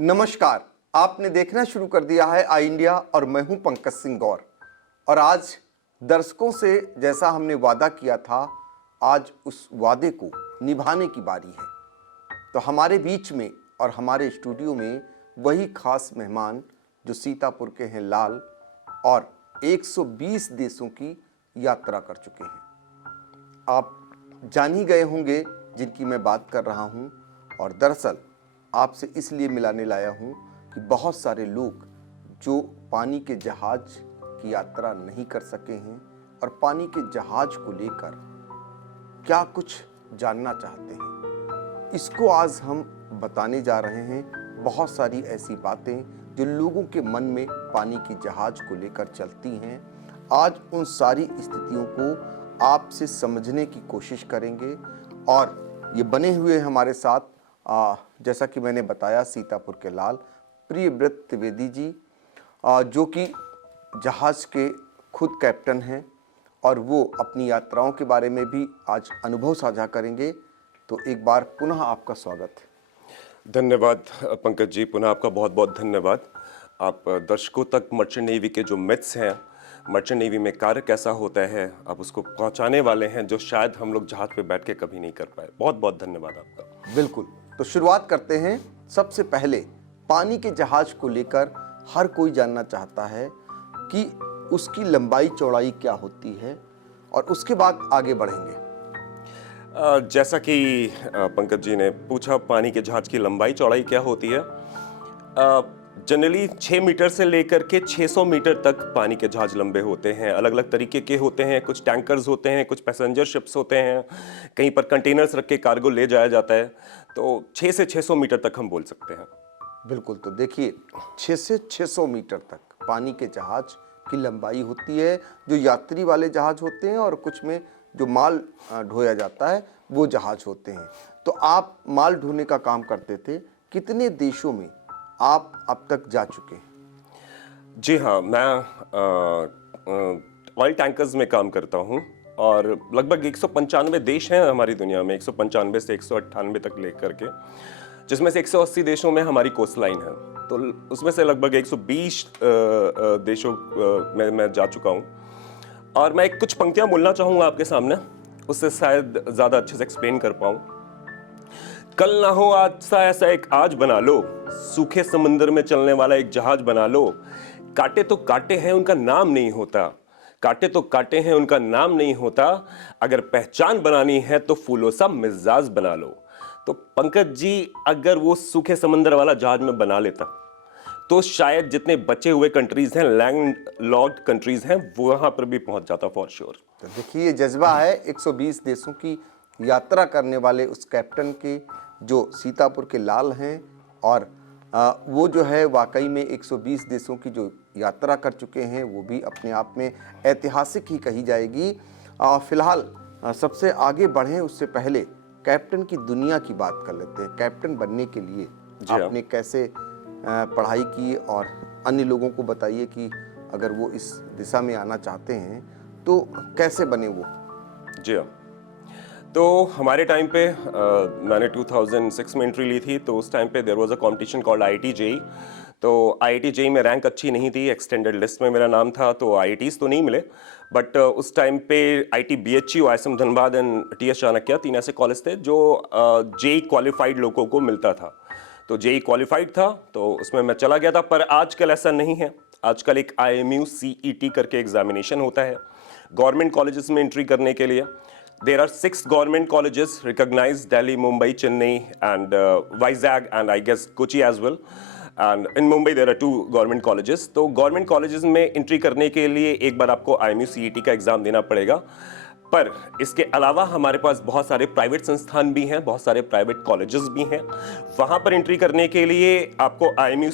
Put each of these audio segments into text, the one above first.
नमस्कार। आपने देखना शुरू कर दिया है आई इंडिया और मैं हूं पंकज सिंह गौर। और आज दर्शकों से जैसा हमने वादा किया था, आज उस वादे को निभाने की बारी है। तो हमारे बीच में और हमारे स्टूडियो में वही खास मेहमान जो सीतापुर के हैं लाल और 120 देशों की यात्रा कर चुके हैं। आप जान ही गए होंगे जिनकी मैं बात कर रहा हूं। और दरअसल आपसे इसलिए मिलाने लाया हूं कि बहुत सारे लोग जो पानी के जहाज की यात्रा नहीं कर सके हैं और पानी के जहाज को लेकर क्या कुछ जानना चाहते हैं, इसको आज हम बताने जा रहे हैं। बहुत सारी ऐसी बातें जो लोगों के मन में पानी की जहाज को लेकर चलती हैं, आज उन सारी स्थितियों को आपसे समझने की कोशिश करेंगे। और ये बने हुए हमारे साथ जैसा कि मैंने बताया सीतापुर के लाल प्रियव्रत त्रिवेदी जी, जो कि जहाज़ के खुद कैप्टन हैं और वो अपनी यात्राओं के बारे में भी आज अनुभव साझा करेंगे। तो एक बार पुनः आपका स्वागत है। धन्यवाद पंकज जी, पुनः आपका बहुत बहुत धन्यवाद। आप दर्शकों तक मर्चेंट नेवी के जो मिथ्स हैं, मर्चेंट नेवी में कार्य कैसा होता है, आप उसको पहुंचाने वाले हैं जो शायद हम लोग जहाज पे बैठ के कभी नहीं कर पाए। बहुत बहुत धन्यवाद आपका। बिल्कुल। तो शुरुआत करते हैं। सबसे पहले पानी के जहाज को लेकर हर कोई जानना चाहता है कि उसकी लंबाई चौड़ाई क्या होती है और उसके बाद आगे बढ़ेंगे। जैसा कि पंकज जी ने पूछा, पानी के जहाज की लंबाई चौड़ाई क्या होती है। जनरली 6 मीटर से लेकर के 600 मीटर तक पानी के जहाज लंबे होते हैं। अलग अलग तरीके के होते हैं, कुछ टैंकर्स होते हैं, कुछ पैसेंजर शिप्स होते हैं, कहीं पर कंटेनर्स रख के कार्गो ले जाया जाता है। तो 6 से 600 मीटर तक हम बोल सकते हैं। बिल्कुल। तो देखिए 6 से 600 मीटर तक पानी के जहाज की लंबाई होती है, जो यात्री वाले जहाज होते हैं और कुछ में जो माल ढोया जाता है वो जहाज होते हैं। तो आप माल ढोने का काम करते थे, कितने देशों में आप अब तक जा चुके हैं? जी हाँ, मैं ऑयल टैंकर्स में काम करता हूँ और लगभग 195 देश हैं हमारी दुनिया में, 195 से 198 तक लेकर के, जिसमें से 180 देशों में हमारी कोस्ट लाइन है। तो उसमें से लगभग 120 देशों में मैं जा चुका हूँ। और मैं कुछ पंक्तियाँ बोलना चाहूँगा आपके सामने, उससे शायद ज़्यादा अच्छे से एक्सप्लेन कर पाऊँ। कल ना हो आज सा ऐसा एक आज बना लो, सूखे समंदर में चलने वाला एक जहाज बना लो। कांटे तो कांटे हैं उनका नाम नहीं होता, कांटे तो कांटे हैं उनका नाम नहीं होता। अगर पहचान बनानी है तो फूलों सा मिजाज बना लो। तो पंकज जी, अगर वो सूखे समंदर वाला जहाज में बना लेता तो शायद जितने बचे हुए कंट्रीज हैं, लैंड लॉक्ड कंट्रीज हैं, वो वहां पर भी पहुंच जाता फॉर श्योर। तो देखिए ये जज्बा है 120 देशों की यात्रा करने वाले उस कैप्टन के, जो सीतापुर के लाल हैं। और वो जो है वाकई में 120 देशों की जो यात्रा कर चुके हैं, वो भी अपने आप में ऐतिहासिक ही कही जाएगी। फिलहाल सबसे आगे बढ़ें उससे पहले कैप्टन की दुनिया की बात कर लेते हैं। कैप्टन बनने के लिए आपने कैसे पढ़ाई की और अन्य लोगों को बताइए कि अगर वो इस दिशा में आना चाहते हैं तो कैसे बने वो। जी हाँ, तो हमारे टाइम पे मैंने 2006 में एंट्री ली थी। तो उस टाइम पे there was a competition called IIT JEE. तो आईआईटी जेईई में रैंक अच्छी नहीं थी, एक्सटेंडेड लिस्ट में मेरा नाम था, तो आईआईटीज तो नहीं मिले। बट उस टाइम पे IT BHU, ISM Dhanbad and TS Chanakya, 3 ऐसे कॉलेज थे जो जेईई क्वालिफाइड लोगों को मिलता था। तो जेईई क्वालिफाइड था तो उसमें मैं चला गया था। पर आजकल ऐसा नहीं है। आजकल एक IMU CET करके एग्जामिनेशन होता है गवर्नमेंट कॉलेजेस में एंट्री करने के लिए। There are 6 government colleges recognized: Delhi, Mumbai, Chennai, and Vizag, and I guess Kochi as well. And in Mumbai there are 2 government colleges. तो government colleges में entry करने के लिए एक बार आपको IMU CET का एग्जाम देना पड़ेगा। पर इसके अलावा हमारे पास बहुत सारे प्राइवेट संस्थान भी हैं, बहुत सारे प्राइवेट कॉलेजेस भी हैं। वहाँ पर एंट्री करने के लिए आपको IMU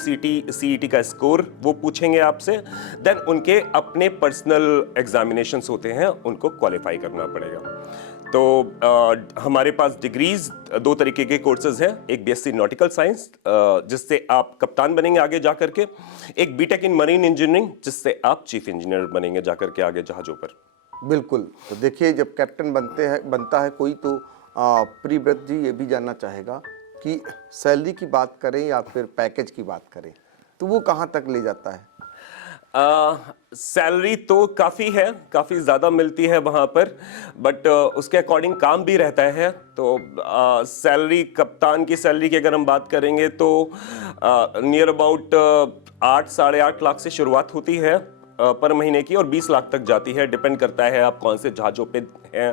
CET का स्कोर वो पूछेंगे आपसे। देन उनके अपने पर्सनल एग्जामिनेशंस होते हैं, उनको क्वालिफाई करना पड़ेगा। तो हमारे पास डिग्रीज 2 तरीके के कोर्सेज हैं। एक BSc नॉटिकल साइंस, जिससे आप कप्तान बनेंगे आगे जाकर के। एक BTech इन मरीन इंजीनियरिंग, जिससे आप चीफ इंजीनियर बनेंगे जाकर के आगे जहाजों पर। बिल्कुल। तो देखिए जब कैप्टन बनता है कोई, तो प्रियव्रत जी ये भी जानना चाहेगा कि सैलरी की बात करें या फिर पैकेज की बात करें, तो वो कहाँ तक ले जाता है? सैलरी तो काफ़ी है, काफ़ी ज़्यादा मिलती है वहाँ पर, बट उसके अकॉर्डिंग काम भी रहता है। तो सैलरी, कप्तान की सैलरी की अगर हम बात करेंगे तो नियर अबाउट 8 साढ़े 8 लाख से शुरुआत होती है पर महीने की, और 20 लाख तक जाती है। डिपेंड करता है आप कौन से जहाज़ों पे हैं,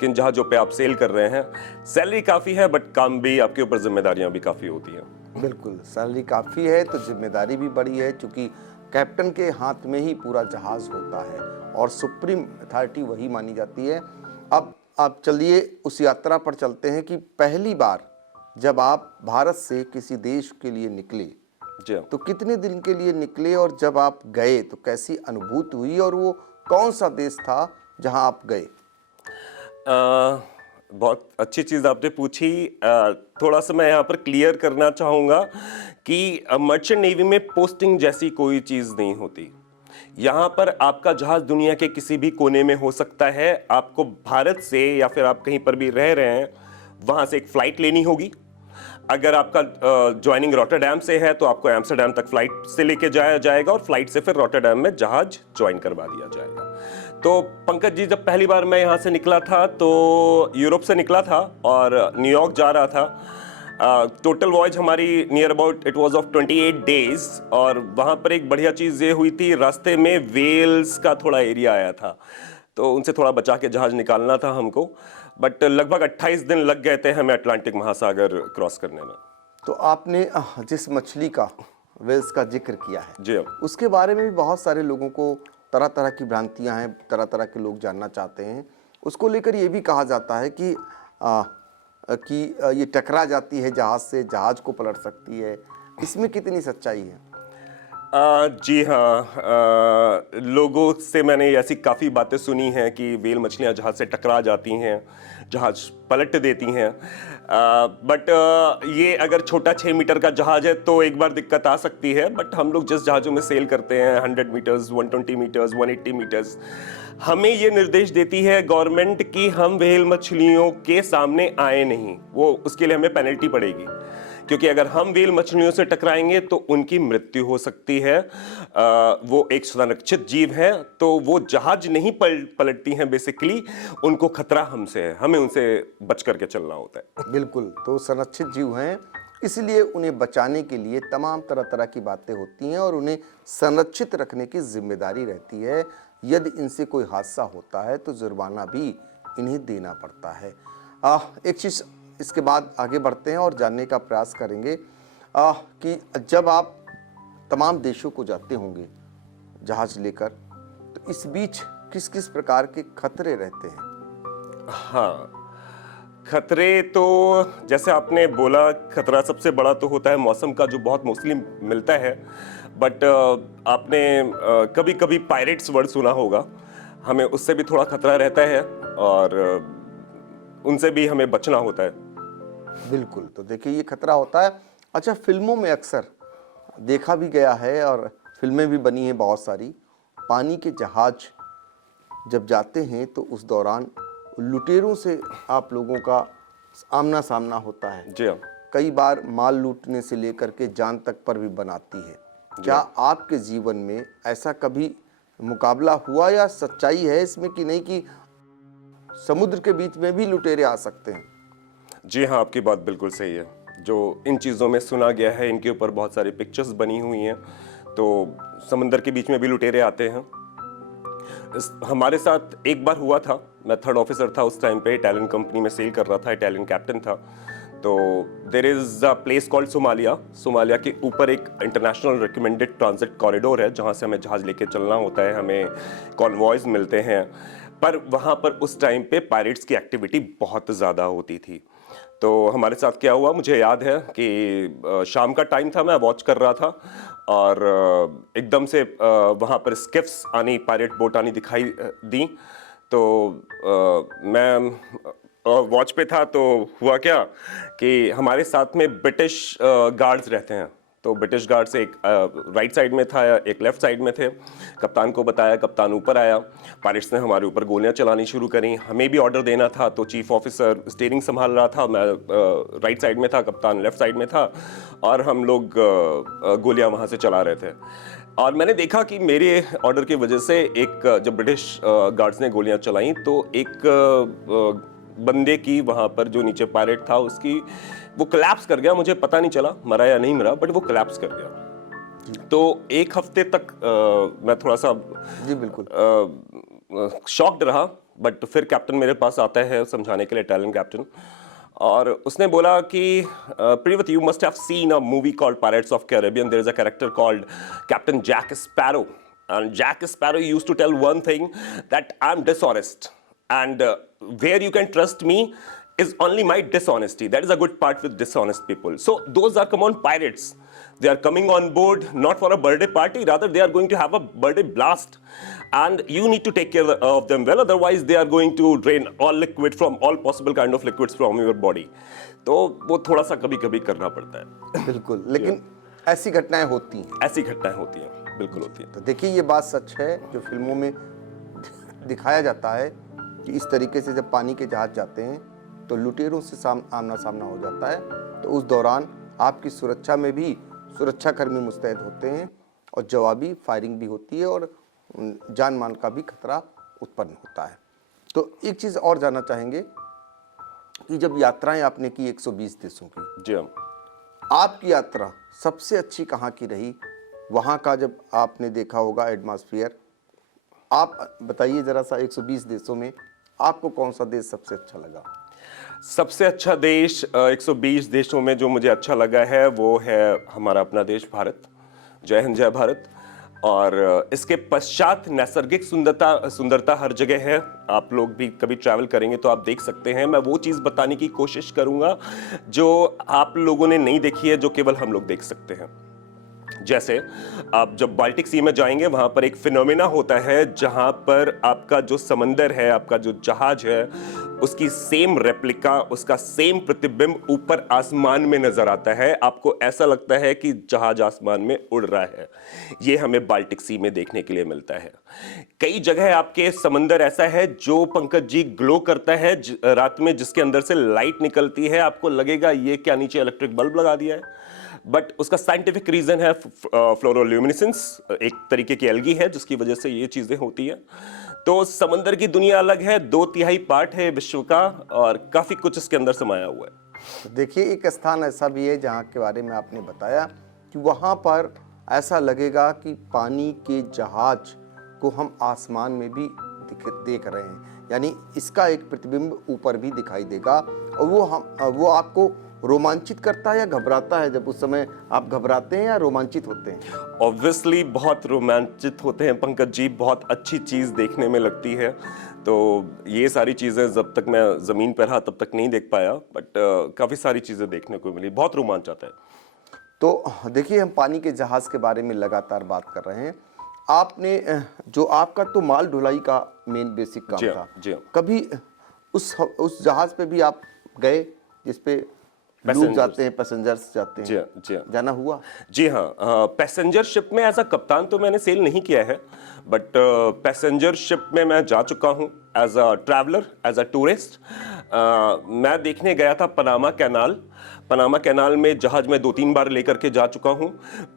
किन जहाज़ों पे आप सेल कर रहे हैं। सैलरी काफ़ी है, बट काम भी, आपके ऊपर जिम्मेदारियां भी काफ़ी होती हैं। बिल्कुल, सैलरी काफ़ी है तो जिम्मेदारी भी बड़ी है, क्योंकि कैप्टन के हाथ में ही पूरा जहाज़ होता है और सुप्रीम अथॉरिटी वही मानी जाती है। अब आप चलिए उस यात्रा पर चलते हैं कि पहली बार जब आप भारत से किसी देश के लिए निकले, जी हाँ। तो कितने दिन के लिए निकले और जब आप गए तो कैसी अनुभूति हुई और वो कौन सा देश था जहां आप गए? बहुत अच्छी चीज़ आपने पूछी। थोड़ा सा मैं यहाँ पर क्लियर करना चाहूँगा कि मर्चेंट नेवी में पोस्टिंग जैसी कोई चीज़ नहीं होती। यहाँ पर आपका जहाज़ दुनिया के किसी भी कोने में हो सकता है। आपको भारत से, या फिर आप कहीं पर भी रह रहे हैं, वहाँ से एक फ़्लाइट लेनी होगी। अगर आपका ज्वाइनिंग रॉटरडैम से है तो आपको एम्स्टर्डम तक फ्लाइट से लेके जाया जाएगा, और फ्लाइट से फिर रॉटरडैम में जहाज ज्वाइन करवा दिया जाएगा। तो पंकज जी, जब पहली बार मैं यहाँ से निकला था तो यूरोप से निकला था और न्यूयॉर्क जा रहा था। टोटल वॉयज हमारी near about it was of 28 days, और वहाँ पर एक बढ़िया चीज़ ये हुई थी, रास्ते में वेल्स का थोड़ा एरिया आया था, तो उनसे थोड़ा बचा के जहाज निकालना था हमको। बट लगभग 28 दिन लग गए थे हमें अटलांटिक महासागर क्रॉस करने में। तो आपने जिस मछली का, वेल्स का जिक्र किया है, जी हाँ। उसके बारे में भी बहुत सारे लोगों को तरह तरह की भ्रांतियां हैं, तरह तरह के लोग जानना चाहते हैं। उसको लेकर ये भी कहा जाता है कि ये टकरा जाती है जहाज से, जहाज को पलट सकती है। इसमें कितनी सच्चाई है? जी हाँ, लोगों से मैंने ऐसी काफ़ी बातें सुनी हैं कि व्हेल मछलियाँ जहाज़ से टकरा जाती हैं, जहाज़ पलट देती हैं। बट ये अगर छोटा 6 मीटर का जहाज़ है तो एक बार दिक्कत आ सकती है, बट हम लोग जिस जहाज़ों में सेल करते हैं 100 मीटर्स, 120 मीटर्स, 180 मीटर्स, हमें ये निर्देश देती है गवर्नमेंट कि हम व्हेल मछलियों के सामने आए नहीं। वो उसके लिए हमें पेनल्टी पड़ेगी, क्योंकि अगर हम व्हेल मछलियों से टकराएंगे तो उनकी मृत्यु हो सकती है। वो एक संरक्षित जीव है, तो वो जहाज नहीं पलटती हैं बेसिकली, उनको खतरा हमसे है, हमें उनसे बच करके चलना होता है। बिल्कुल, तो संरक्षित जीव हैं, इसलिए उन्हें बचाने के लिए तमाम तरह तरह की बातें होती हैं और उन्हें संरक्षित रखने की जिम्मेदारी रहती है। यदि इनसे कोई हादसा होता है तो जुर्माना भी इन्हें देना पड़ता है। एक चीज़ इसके बाद आगे बढ़ते हैं और जानने का प्रयास करेंगे कि जब आप तमाम देशों को जाते होंगे जहाज लेकर, तो इस बीच किस किस प्रकार के खतरे रहते हैं? हाँ, खतरे तो जैसे आपने बोला, खतरा सबसे बड़ा तो होता है मौसम का, जो बहुत मोस्टली मिलता है। बट आपने कभी कभी पायरेट्स वर्ड सुना होगा, हमें उससे भी थोड़ा खतरा रहता है, और उनसे भी हमें बचना होता है। बिल्कुल, तो देखिए ये खतरा होता है। अच्छा, फिल्मों में अक्सर देखा भी गया है और फिल्में भी बनी हैं बहुत सारी। पानी के जहाज जब जाते हैं तो उस दौरान लुटेरों से आप लोगों का आमना सामना होता है। जी हाँ। कई बार माल लूटने से लेकर के जान तक पर भी बनाती है। क्या आपके जीवन में ऐसा कभी मुकाबला हुआ या सच्चाई है इसमें कि नहीं कि समुद्र के बीच में भी लुटेरे आ सकते हैं? जी हाँ, आपकी बात बिल्कुल सही है। जो इन चीज़ों में सुना गया है, इनके ऊपर बहुत सारी पिक्चर्स बनी हुई हैं, तो समंदर के बीच में भी लुटेरे आते हैं। हमारे साथ एक बार हुआ था, मैं थर्ड ऑफिसर था उस टाइम पे, इटालियन कंपनी में सेल कर रहा था, इटालियन कैप्टन था। तो there is a place called Somalia. Somalia के ऊपर एक इंटरनेशनल रिकमेंडेड ट्रांजिट कॉरिडोर है, जहाँ से हमें जहाज़ लेके चलना होता है, हमें कॉन्वॉयज मिलते हैं। पर वहाँ पर उस टाइम पे पायरेट्स की एक्टिविटी बहुत ज़्यादा होती थी। तो हमारे साथ क्या हुआ, मुझे याद है कि शाम का टाइम था, मैं वॉच कर रहा था, और एकदम से वहाँ पर स्किफ्स आनी, पायरेट बोट आनी दिखाई दी। तो मैं वॉच पे था, तो हुआ क्या कि हमारे साथ में ब्रिटिश गार्ड्स रहते हैं, तो ब्रिटिश गार्ड्स एक राइट साइड में था, एक लेफ्ट साइड में थे। कप्तान को बताया, कप्तान ऊपर आया, पायरेट्स ने हमारे ऊपर गोलियां चलानी शुरू करी। हमें भी ऑर्डर देना था, तो चीफ ऑफिसर स्टीयरिंग संभाल रहा था, मैं राइट साइड में था, कप्तान लेफ्ट साइड में था, और हम लोग गोलियां वहां से चला रहे थे। और मैंने देखा कि मेरे ऑर्डर की वजह से जब ब्रिटिश गार्ड्स ने गोलियां चलाई तो एक बंदे की वहां पर जो नीचे पायरेट था उसकी वो कोलैप्स कर गया। मुझे पता नहीं चला मरा या नहीं मरा, बट वो कोलैप्स कर गया। तो एक हफ्ते तक मैं थोड़ा सा जी बिल्कुल शॉक्ड रहा। बट फिर कैप्टन मेरे पास आता है समझाने के लिए, इटालियन कैप्टन, और उसने बोला कि Priyavrat, you must have seen a movie called pirates of Caribbean. There is a character called captain Jack Sparrow, and Jack Sparrow used to tell one thing, that I'm dishonest, and where you can trust me is only my dishonesty. That is a good part with dishonest people. So those are common pirates. They are coming on board not for a birthday party, rather they are going to have a birthday blast, and you need to take care of them well, otherwise they are going to drain all liquid from all possible kind of liquids from your body. तो वो थोड़ा सा कभी कभी करना पड़ता है। बिल्कुल, लेकिन ऐसी घटनाएं होती हैं। ऐसी घटनाएं होती हैं, बिल्कुल होती है। तो देखिए ये बात सच है जो फिल्मों में दिखाया जाता है कि इस तरीके से जब पानी के जहाज जाते हैं तो लुटेरों से आमना सामना हो जाता है। तो उस दौरान आपकी सुरक्षा में भी सुरक्षाकर्मी मुस्तैद होते हैं और जवाबी फायरिंग भी होती है और जान माल का भी खतरा उत्पन्न होता है। तो एक चीज़ और जानना चाहेंगे कि जब यात्राएं आपने की 120 देशों की, जी हाँ, आपकी यात्रा सबसे अच्छी कहाँ की रही? वहाँ का जब आपने देखा होगा एटमॉस्फेयर, आप बताइए ज़रा सा 120 देशों में आपको कौन सा देश सबसे अच्छा लगा? सबसे अच्छा देश 120 देशों में जो मुझे अच्छा लगा है वो है हमारा अपना देश भारत। जय हिंद, जय भारत। और इसके पश्चात नैसर्गिक सुंदरता हर जगह है। आप लोग भी कभी ट्रैवल करेंगे तो आप देख सकते हैं। मैं वो चीज़ बताने की कोशिश करूंगा जो आप लोगों ने नहीं देखी है, जो केवल हम लोग देख सकते हैं। जैसे आप जब बाल्टिक सी में जाएंगे, वहां पर एक फिनोमेना होता है जहां पर आपका जो समंदर है, आपका जो जहाज है, उसकी सेम रेप्लिका, उसका सेम प्रतिबिंब ऊपर आसमान में नजर आता है। आपको ऐसा लगता है कि जहाज आसमान में उड़ रहा है। ये हमें बाल्टिक सी में देखने के लिए मिलता है। कई जगह आपके समंदर ऐसा है जो पंकज जी ग्लो करता है रात में, जिसके अंदर से लाइट निकलती है। आपको लगेगा ये क्या नीचे इलेक्ट्रिक बल्ब लगा दिया है, बट उसका साइंटिफिक रीजन है फ्लोरोल्यूमिनेसेंस, एक तरीके की एल्गी है जिसकी वजह से ये चीजें होती हैं। तो समंदर की दुनिया अलग है, 2/3 पार्ट है विश्व का, और काफी कुछ इसके अंदर समाया हुआ है। तो देखिए एक स्थान ऐसा भी है जहाँ के बारे में आपने बताया कि वहाँ पर ऐसा लगेगा कि पानी के जहाज को हम आसमान में भी देख रहे हैं, यानी इसका एक प्रतिबिंब ऊपर भी दिखाई देगा। और वो आपको रोमांचित करता है या घबराता है? जब उस समय आप घबराते हैं या रोमांचित होते हैं? ऑब्वियसली बहुत रोमांचित होते हैं पंकज जी, बहुत अच्छी चीज़ देखने में लगती है। तो ये सारी चीज़ें जब तक मैं ज़मीन पर रहा तब तक नहीं देख पाया, बट काफ़ी सारी चीज़ें देखने को मिली, बहुत रोमांच आता है। तो देखिए हम पानी के जहाज़ के बारे में लगातार बात कर रहे हैं। आपने जो आपका तो माल ढुलाई का मेन बेसिक काम था, जी हाँ। कभी उस जहाज़ पे भी आप गए जिस पे लोग जाते हैं, पैसेंजर्स जाते हैं? जी हाँ, जी हाँ। जाना हुआ? जी हाँ, पैसेंजर शिप में एज अ कप्तान तो मैंने सेल नहीं किया है, बट पैसेंजर शिप में मैं जा चुका हूँ as a traveller, as a tourist. मैं देखने गया था पनामा कैनाल। पनामा कैनाल में जहाज में 2-3 बार लेकर के जा चुका हूँ,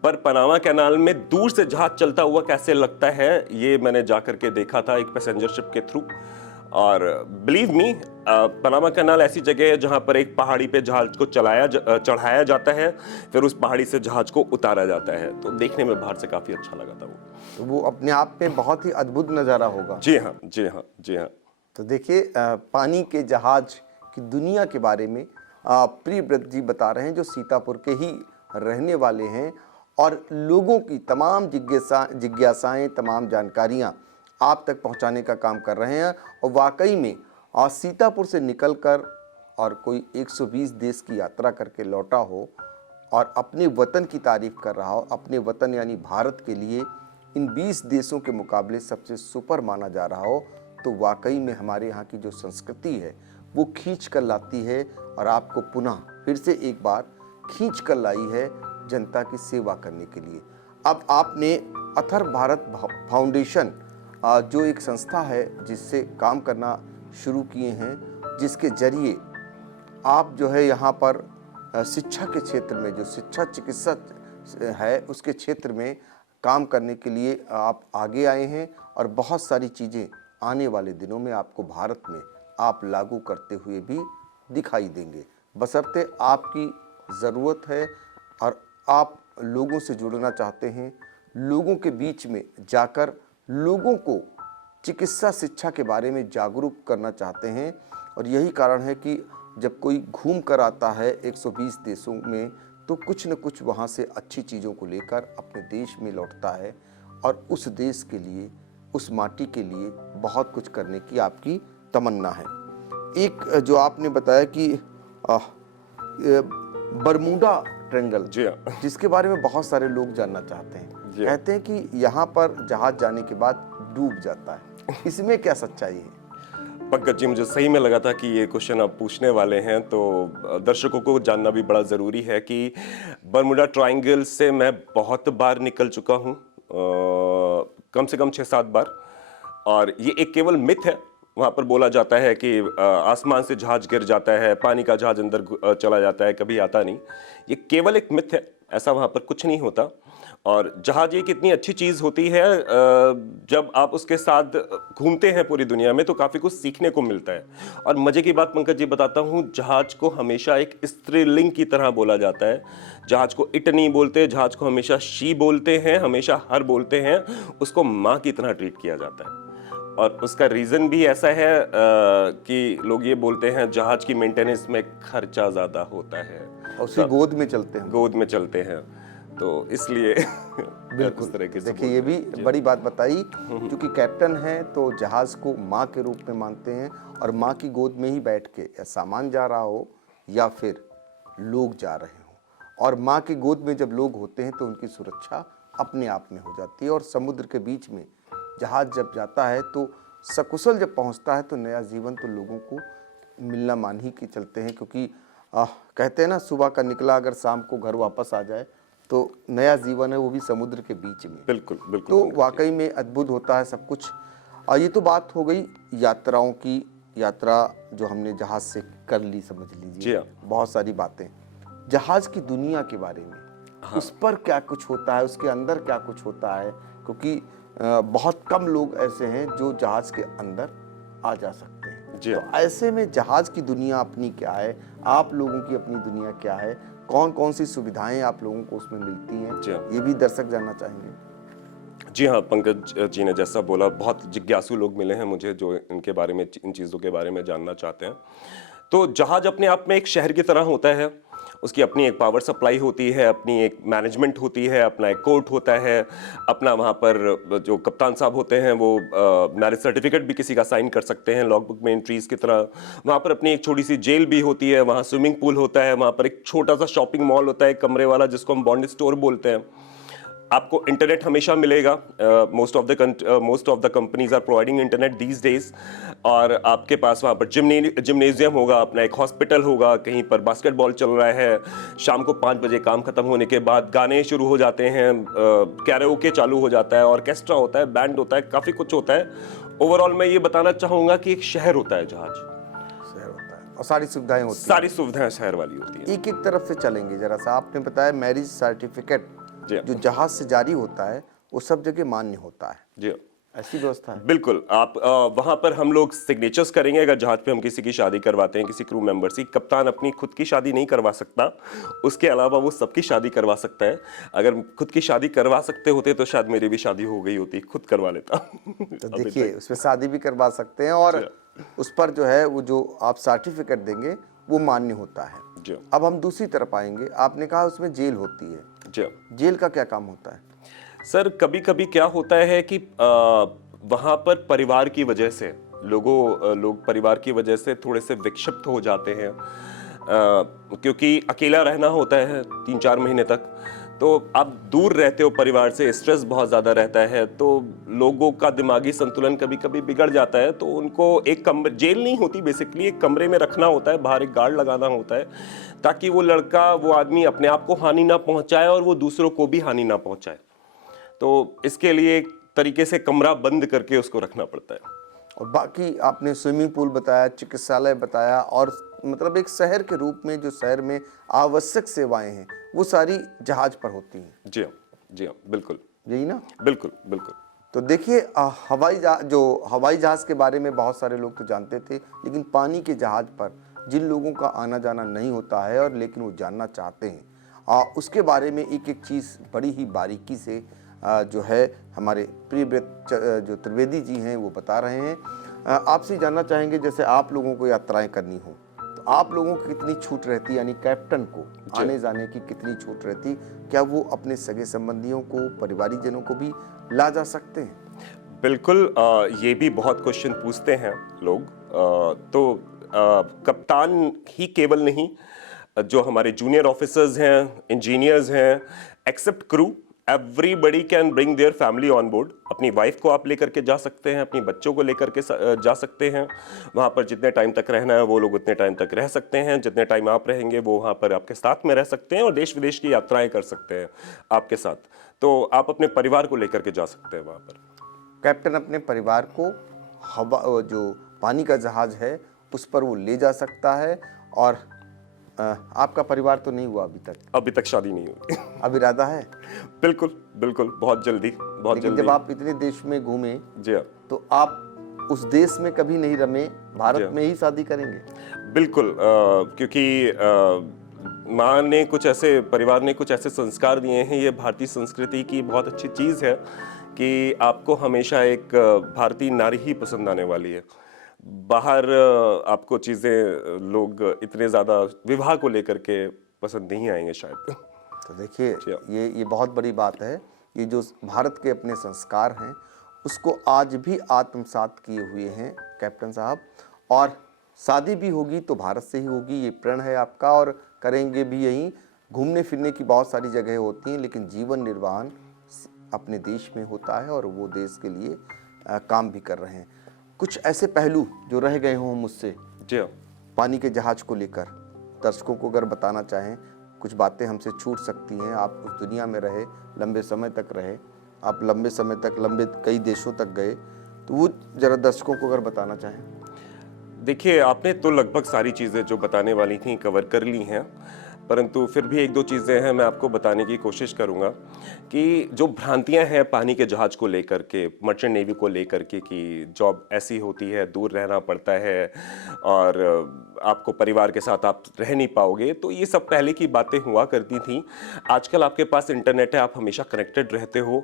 पर पनामा कैनाल में दूर से जहाज चलता हुआ कैसे लगता है ये मैंने जा करके देखा था एक पैसेंजर शिप के थ्रू। और बिलीव मी, पनामा कैनाल ऐसी जगह है जहां पर एक पहाड़ी पे जहाज को चढ़ाया जाता है, फिर उस पहाड़ी से जहाज को उतारा जाता है। तो देखने में बाहर से काफी अच्छा लगा था वो। तो वो अपने आप में बहुत ही अद्भुत नज़ारा होगा। जी हाँ, जी हाँ, जी हाँ। तो देखिए पानी के जहाज की दुनिया के बारे में प्रियव्रत जी बता रहे हैं, जो सीतापुर के ही रहने वाले हैं, और लोगों की तमाम जिज्ञासाएं, तमाम जानकारियां आप तक पहुंचाने का काम कर रहे हैं। और वाकई में सीतापुर से निकलकर और कोई 120 देश की यात्रा करके लौटा हो और अपने वतन की तारीफ कर रहा हो, अपने वतन यानी भारत के लिए इन 20 देशों के मुकाबले सबसे सुपर माना जा रहा हो, तो वाकई में हमारे यहाँ की जो संस्कृति है वो खींच कर लाती है, और आपको पुनः फिर से एक बार खींच कर लाई है जनता की सेवा करने के लिए। अब आपने अथर भारत फाउंडेशन जो एक संस्था है जिससे काम करना शुरू किए हैं, जिसके जरिए आप जो है यहाँ पर शिक्षा के क्षेत्र में, जो शिक्षा चिकित्सा है उसके क्षेत्र में काम करने के लिए आप आगे आए हैं और बहुत सारी चीज़ें आने वाले दिनों में आपको भारत में आप लागू करते हुए भी दिखाई देंगे, बशर्ते आपकी ज़रूरत है और आप लोगों से जुड़ना चाहते हैं, लोगों के बीच में जाकर लोगों को चिकित्सा शिक्षा के बारे में जागरूक करना चाहते हैं। और यही कारण है कि जब कोई घूम कर आता है 120 देशों में तो कुछ न कुछ वहाँ से अच्छी चीज़ों को लेकर अपने देश में लौटता है और उस देश के लिए, उस माटी के लिए बहुत कुछ करने की आपकी तमन्ना है। एक जो आपने बताया कि बरमूडा ट्रायंगल, जी हाँ, जिसके बारे में बहुत सारे लोग जानना चाहते हैं, कहते हैं कि यहाँ पर जहाज जाने के बाद डूब जाता है, इसमें क्या सच्चाई है? पंकज जी, मुझे सही में लगा था कि ये क्वेश्चन आप पूछने वाले हैं, तो दर्शकों को जानना भी बड़ा ज़रूरी है कि बरमूडा ट्रायंगल से मैं बहुत बार निकल चुका हूँ, कम से कम 6-7 बार। और ये एक केवल मिथ है। वहाँ पर बोला जाता है कि आसमान से जहाज गिर जाता है, पानी का जहाज अंदर चला जाता है, कभी आता नहीं। ये केवल एक मिथ है, ऐसा वहाँ पर कुछ नहीं होता। और जहाज एक इतनी अच्छी चीज़ होती है, जब आप उसके साथ घूमते हैं पूरी दुनिया में तो काफ़ी कुछ सीखने को मिलता है। और मज़े की बात पंकज जी बताता हूँ, जहाज को हमेशा एक स्त्रीलिंग की तरह बोला जाता है। जहाज को इट नहीं बोलते, जहाज को हमेशा शी बोलते हैं, हमेशा हर बोलते हैं। उसको माँ की तरह ट्रीट किया जाता है। और उसका रीज़न भी ऐसा है कि लोग ये बोलते हैं जहाज की मेंटेनेंस में खर्चा ज़्यादा होता है, और उसी गोद में चलते हैं, गोद में चलते हैं, तो इसलिए बिल्कुल। इस तरीके से देखिए, ये भी बड़ी बात बताई, क्योंकि कैप्टन है तो जहाज को माँ के रूप में मानते हैं और माँ की गोद में ही बैठ के या सामान जा रहा हो या फिर लोग जा रहे हो, और माँ की गोद में जब लोग होते हैं तो उनकी सुरक्षा अपने आप में हो जाती है। और समुद्र के बीच में जहाज जब जाता है तो सकुशल जब पहुंचता है तो नया जीवन तो लोगों को मिलना मान ही के चलते हैं, क्योंकि कहते हैं ना, सुबह का निकला अगर शाम को घर वापस आ जाए तो नया जीवन है, वो भी समुद्र के बीच में। बिल्कुल बिल्कुल। तो वाकई में अद्भुत होता है सब कुछ। और ये तो बात हो गई यात्राओं की, यात्रा जो हमने जहाज से कर ली, समझ लीजिए बहुत सारी बातें। जहाज की दुनिया के बारे में, उस पर क्या कुछ होता है, उसके अंदर क्या कुछ होता है, क्योंकि बहुत कम लोग ऐसे हैं जो जहाज के अंदर आ जा सकते हैं। तो ऐसे में जहाज की दुनिया अपनी क्या है, आप लोगों की अपनी दुनिया क्या है, कौन कौन सी सुविधाएं आप लोगों को उसमें मिलती हैं, ये भी दर्शक जानना चाहेंगे। जी हाँ, पंकज जी ने जैसा बोला, बहुत जिज्ञासु लोग मिले हैं मुझे जो इनके बारे में, इन चीज़ों के बारे में जानना चाहते हैं। तो जहाज अपने आप में एक शहर की तरह होता है। उसकी अपनी एक पावर सप्लाई होती है, अपनी एक मैनेजमेंट होती है, अपना एक कोर्ट होता है, अपना वहाँ पर जो कप्तान साहब होते हैं वो मैरिज सर्टिफिकेट भी किसी का साइन कर सकते हैं लॉग बुक में एंट्रीज की तरह। वहाँ पर अपनी एक छोटी सी जेल भी होती है, वहाँ स्विमिंग पूल होता है, वहाँ पर एक छोटा सा शॉपिंग मॉल होता है, कमरे वाला, जिसको हम बॉन्ड स्टोर बोलते हैं। आपको इंटरनेट हमेशा मिलेगा। Most of the companies are providing internet these days. और आपके पास वहाँ पर जिम्नेजियम होगा, अपना एक हॉस्पिटल होगा, कहीं पर बास्केटबॉल चल रहा है, शाम को 5 बजे काम खत्म होने के बाद गाने शुरू हो जाते हैं, कैराओके चालू हो जाता है, ऑर्केस्ट्रा होता है, बैंड होता है, काफ़ी कुछ होता है। ओवरऑल मैं ये बताना चाहूँगा कि एक शहर होता है जहाज, शहर होता है और सारी सुविधाएं होती हैं, सारी सुविधाएं शहर वाली होती हैं। एक एक तरफ से चलेंगे जरा सा। आपने बताया मैरिज सर्टिफिकेट जो जहाज से जारी होता है वो सब जगह मान्य होता है, जी ऐसी व्यवस्था है? बिल्कुल। आप वहां पर हम लोग सिग्नेचर्स करेंगे अगर जहाज पे हम किसी की शादी करवाते हैं, किसी क्रू मेंबर की। कप्तान अपनी खुद की शादी नहीं करवा सकता, उसके अलावा वो सबकी शादी करवा सकता है। अगर खुद की शादी करवा सकते होते तो शायद मेरी भी शादी हो गई होती, खुद करवा लेता। तो देखिए, उसमें शादी भी करवा सकते हैं और उस पर जो है वो जो आप सर्टिफिकेट देंगे वो मान्य होता है। अब हम दूसरी तरफ आएंगे। आपने कहा उसमें जेल होती है, जेल का क्या काम होता है? सर, कभी कभी क्या होता है कि वहाँ पर परिवार की वजह से लोग परिवार की वजह से थोड़े से विक्षिप्त हो जाते हैं, क्योंकि अकेला रहना होता है 3-4 महीने तक। तो आप दूर रहते हो परिवार से, स्ट्रेस बहुत ज़्यादा रहता है, तो लोगों का दिमागी संतुलन कभी कभी बिगड़ जाता है। तो उनको एक कमरे, जेल नहीं होती बेसिकली, एक कमरे में रखना होता है, बाहर एक गार्ड लगाना होता है, ताकि वो लड़का, वो आदमी अपने आप को हानि ना पहुंचाए और वो दूसरों को भी हानि ना पहुंचाए। तो इसके लिए एक तरीके से कमरा बंद करके उसको रखना पड़ता है। और बाकी आपने स्विमिंग पूल बताया, चिकित्सालय बताया, और मतलब एक शहर के रूप में जो शहर में आवश्यक सेवाएं हैं वो सारी जहाज पर होती हैं। जी हाँ, जी हाँ, बिल्कुल, यही ना? बिल्कुल बिल्कुल। तो देखिए, हवाई जहाज के बारे में बहुत सारे लोग तो जानते थे, लेकिन पानी के जहाज पर जिन लोगों का आना जाना नहीं होता है और लेकिन वो जानना चाहते हैं, उसके बारे में एक एक चीज़ बड़ी ही बारीकी से जो है हमारे प्रियव्रत जो त्रिवेदी जी हैं वो बता रहे हैं। आपसे जानना चाहेंगे, जैसे आप लोगों को यात्राएं करनी हो तो आप लोगों की कितनी छूट रहती, यानी कैप्टन को आने जाने की कितनी छूट रहती? क्या वो अपने सगे संबंधियों को, परिवारीजनों को भी ला जा सकते हैं? बिल्कुल, ये भी बहुत क्वेश्चन पूछते हैं लोग। तो कप्तान ही केवल नहीं, जो हमारे जूनियर ऑफिसर्स हैं, इंजीनियर्स हैं, except crew, everybody can bring their family on board. अपनी वाइफ को आप लेकर के जा सकते हैं, अपनी बच्चों को लेकर के जा सकते हैं। वहाँ पर जितने टाइम तक रहना है वो लोग उतने टाइम तक रह सकते हैं, जितने टाइम आप रहेंगे वो वहाँ पर आपके साथ में रह सकते हैं और देश विदेश की यात्राएं कर सकते हैं आपके साथ। तो आप अपने परिवार को लेकर के जा सकते हैं वहाँ पर। कैप्टन अपने परिवार को जो पानी का जहाज है उस पर वो ले जा सकता है। और आपका परिवार तो नहीं हुआ अभी तक शादी नहीं हुई। अब इरादा है? बिल्कुल बिल्कुल, बहुत जल्दी, बहुत लेकिन जल्दी। जब आप इतने देश में घूमे जी हाँ, तो आप उस देश में कभी नहीं रमे, भारत में ही शादी करेंगे? बिल्कुल, क्योंकि माँ ने कुछ ऐसे, परिवार ने कुछ ऐसे संस्कार दिए हैं। ये भारतीय संस्कृति की बहुत अच्छी चीज़ है कि आपको हमेशा एक भारतीय नारी ही पसंद आने वाली है। बाहर आपको चीज़ें, लोग इतने ज़्यादा विवाह को लेकर के पसंद नहीं आएंगे शायद। तो देखिए, ये बहुत बड़ी बात है। ये जो भारत के अपने संस्कार हैं उसको आज भी आत्मसात किए हुए हैं कैप्टन साहब। और शादी भी होगी तो भारत से ही होगी, ये प्रण है आपका, और करेंगे भी यहीं। घूमने फिरने की बहुत सारी जगह होती हैं, लेकिन जीवन निर्वाह अपने देश में होता है और वो देश के लिए काम भी कर रहे हैं। कुछ ऐसे पहलू जो रह गए हों मुझसे, जी हाँ, पानी के जहाज को लेकर दर्शकों को अगर बताना चाहें, कुछ बातें हमसे छूट सकती हैं। आप उस दुनिया में रहे, लंबे समय तक रहे, आप लंबे समय तक, लंबे कई देशों तक गए, तो वो जरा दर्शकों को अगर बताना चाहें। देखिए, आपने तो लगभग सारी चीज़ें जो बताने वाली थी कवर कर ली हैं, परंतु फिर भी एक दो चीज़ें हैं, मैं आपको बताने की कोशिश करूंगा कि जो भ्रांतियां हैं पानी के जहाज को लेकर के, मर्चेंट नेवी को लेकर के, कि जॉब ऐसी होती है, दूर रहना पड़ता है और आपको परिवार के साथ आप रह नहीं पाओगे, तो ये सब पहले की बातें हुआ करती थी। आजकल आपके पास इंटरनेट है, आप हमेशा कनेक्टेड रहते हो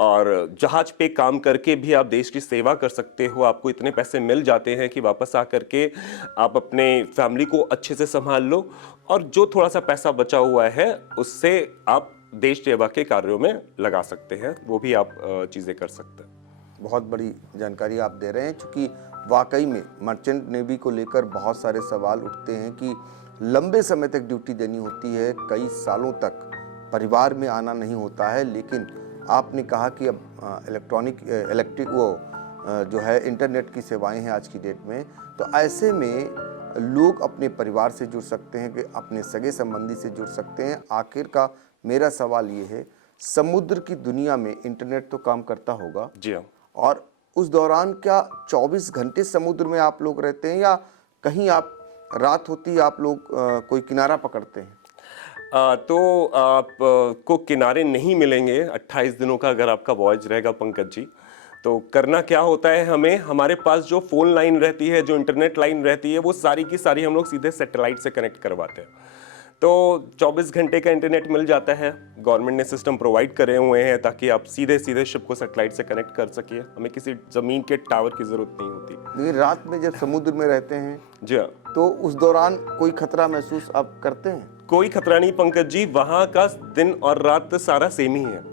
और जहाज पे काम करके भी आप देश की सेवा कर सकते हो। आपको इतने पैसे मिल जाते हैं कि वापस आकर के आप अपने फैमिली को अच्छे से संभाल लो और जो थोड़ा सा पैसा बचा हुआ है उससे आप देश सेवा के कार्यों में लगा सकते हैं, वो भी आप चीज़ें कर सकते हैं। बहुत बड़ी जानकारी आप दे रहे हैं, क्योंकि वाकई में मर्चेंट नेवी को लेकर बहुत सारे सवाल उठते हैं कि लंबे समय तक ड्यूटी देनी होती है, कई सालों तक परिवार में आना नहीं होता है। लेकिन आपने कहा कि अब इलेक्ट्रिक जो है इंटरनेट की सेवाएं हैं आज की डेट में, तो ऐसे में लोग अपने परिवार से जुड़ सकते हैं, कि अपने सगे संबंधी से जुड़ सकते हैं। आखिर का मेरा सवाल ये है, समुद्र की दुनिया में इंटरनेट तो काम करता होगा? जी हाँ। और उस दौरान क्या 24 घंटे समुद्र में आप लोग रहते हैं, या कहीं आप रात होती आप लोग कोई किनारा पकड़ते हैं? तो आप को किनारे नहीं मिलेंगे 28 दिनों का अगर आपका वॉयज रहेगा पंकज जी। तो करना क्या होता है, हमें, हमारे पास जो फ़ोन लाइन रहती है, जो इंटरनेट लाइन रहती है, वो सारी की सारी हम लोग सीधे सैटेलाइट से कनेक्ट करवाते हैं। तो 24 घंटे का इंटरनेट मिल जाता है। गवर्नमेंट ने सिस्टम प्रोवाइड करे हुए हैं ताकि आप सीधे सीधे शिप को सैटेलाइट से कनेक्ट कर सकिए। हमें किसी ज़मीन के टावर की ज़रूरत नहीं होती। लेकिन रात में जब समुद्र में रहते हैं, जी हाँ, तो उस दौरान कोई खतरा महसूस आप करते हैं? कोई खतरा नहीं पंकज जी, वहाँ का दिन और रात सारा सेम ही है।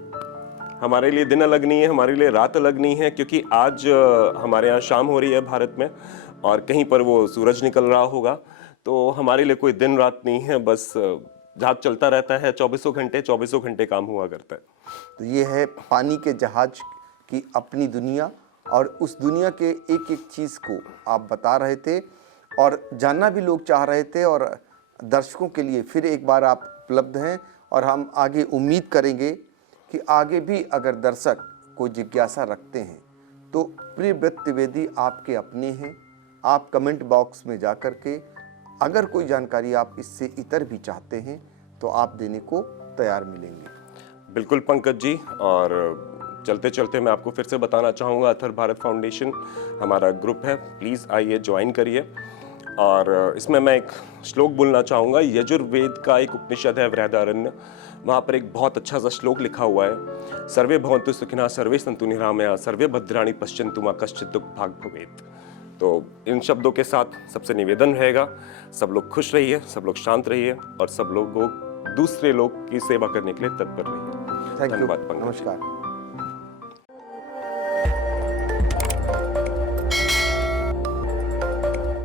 हमारे लिए दिन अलग नहीं है, हमारे लिए रात अलग नहीं है, क्योंकि आज हमारे यहाँ शाम हो रही है भारत में और कहीं पर वो सूरज निकल रहा होगा। तो हमारे लिए कोई दिन रात नहीं है, बस जहाज चलता रहता है 24 घंटे काम हुआ करता है। तो ये है पानी के जहाज की अपनी दुनिया, और उस दुनिया के एक एक चीज़ को आप बता रहे थे और जानना भी लोग चाह रहे थे, और दर्शकों के लिए फिर एक बार आप उपलब्ध हैं। और हम आगे उम्मीद करेंगे कि आगे भी अगर दर्शक कोई जिज्ञासा रखते हैं तो प्रियव्रत त्रिवेदी आपके अपने हैं। आप कमेंट बॉक्स में जा कर के अगर कोई जानकारी आप इससे इतर भी चाहते हैं तो आप देने को तैयार मिलेंगे। बिल्कुल पंकज जी, और चलते चलते मैं आपको फिर से बताना चाहूँगा, अथर भारत फाउंडेशन हमारा ग्रुप है, प्लीज़ आइए ज्वाइन करिए। और इसमें मैं एक श्लोक बोलना चाहूँगा। यजुर्वेद का एक उपनिषद है बृहदारण्य, वहाँ पर एक बहुत अच्छा सा श्लोक लिखा हुआ है, सर्वे भवन्तु सुखिनः सर्वे सन्तु निरामया सर्वे भद्राणि पश्यन्तु मा कश्चित् दुःख भाग् भवेत्। तो इन शब्दों के साथ सबसे निवेदन रहेगा, सब लोग खुश रहिए, सब लोग शांत रहिए, और सब लोगों दूसरे लोग की सेवा करने के लिए तत्पर रहिए। थैंक यू, धन्यवाद पंकज। नमस्कार।